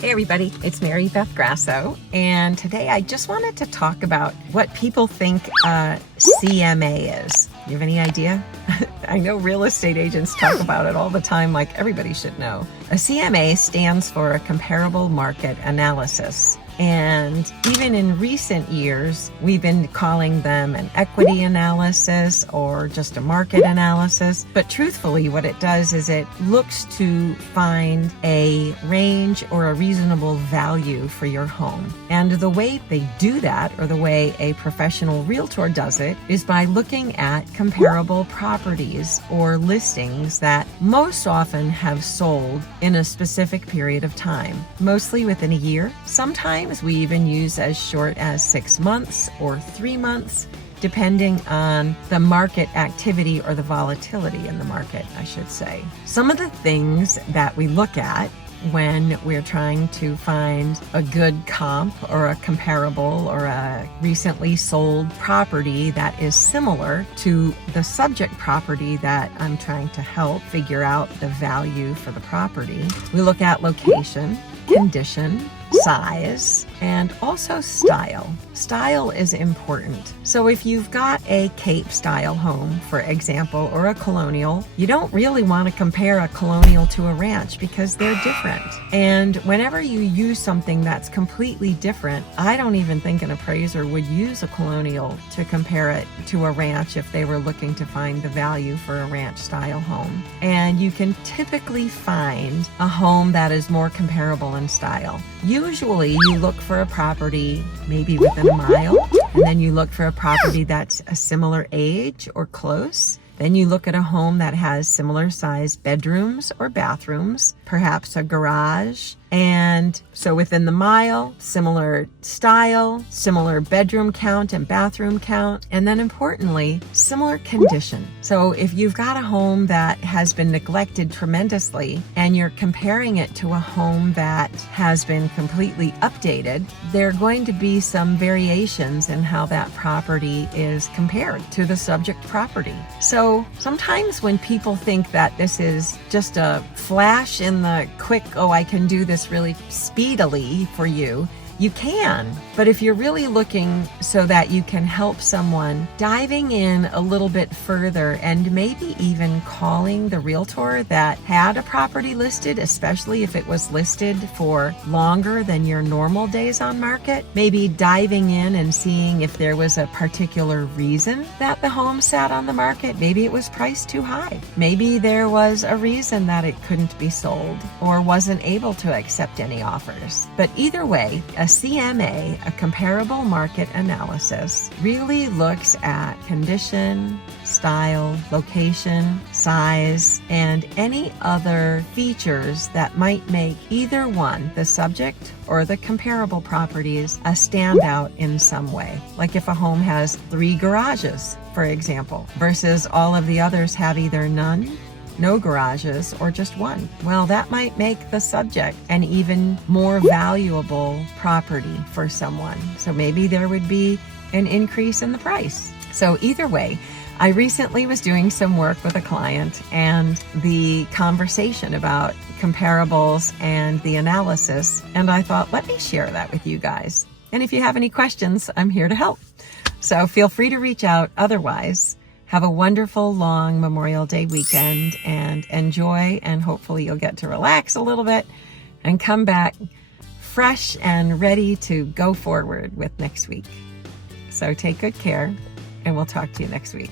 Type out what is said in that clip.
Hey everybody, it's Beth Grasso, and today I just wanted to talk about what people think CMA is. You have any idea? I know real estate agents talk about it all the time, like everybody should know. A CMA stands for a comparable market analysis. And even in recent years, we've been calling them an equity analysis or just a market analysis. But truthfully, what it does is it looks to find a range or a reasonable value for your home. And the way they do that, or the way a professional realtor does it, is by looking at comparable properties or listings that most often have sold in a specific period of time, mostly within a year. Sometimes we even use as short as 6 months or 3 months, depending on the market activity or the volatility in the market, I should say. Some of the things that we look at when we're trying to find a good comp or a comparable or a recently sold property that is similar to the subject property that I'm trying to help figure out the value for the property, we look at location, condition, size, and also style. Style is important. So if you've got a Cape style home, for example, or a colonial, you don't really want to compare a colonial to a ranch because they're different. And whenever you use something that's completely different, I don't even think an appraiser would use a colonial to compare it to a ranch if they were looking to find the value for a ranch style home. And you can typically find a home that is more comparable in style. Usually you look for a property maybe within a mile, and then you look for a property that's a similar age or close. Then you look at a home that has similar sized bedrooms or bathrooms, perhaps a garage. And so within the mile, similar style, similar bedroom count and bathroom count, and then importantly, similar condition. So if you've got a home that has been neglected tremendously and you're comparing it to a home that has been completely updated, there are going to be some variations in how that property is compared to the subject property. So sometimes when people think that this is just a flash in the quick, oh, I can do this really speedily for you, you can. But if you're really looking so that you can help someone, diving in a little bit further and maybe even calling the realtor that had a property listed, especially if it was listed for longer than your normal days on market, maybe diving in and seeing if there was a particular reason that the home sat on the market. Maybe it was priced too high. Maybe there was a reason that it couldn't be sold or wasn't able to accept any offers. But either way, a CMA, a comparable market analysis, really looks at condition, style, location, size, and any other features that might make either one, the subject or the comparable properties, a standout in some way. Like if a home has 3 garages, for example, versus all of the others have either none, no garages, or just one. Well, that might make the subject an even more valuable property for someone. So maybe there would be an increase in the price. So either way, I recently was doing some work with a client, and the conversation about comparables and the analysis, and I thought, let me share that with you guys. And if you have any questions, I'm here to help. So feel free to reach out. Otherwise, have a wonderful long Memorial Day weekend and enjoy, and hopefully you'll get to relax a little bit and come back fresh and ready to go forward with next week. So take good care, and we'll talk to you next week.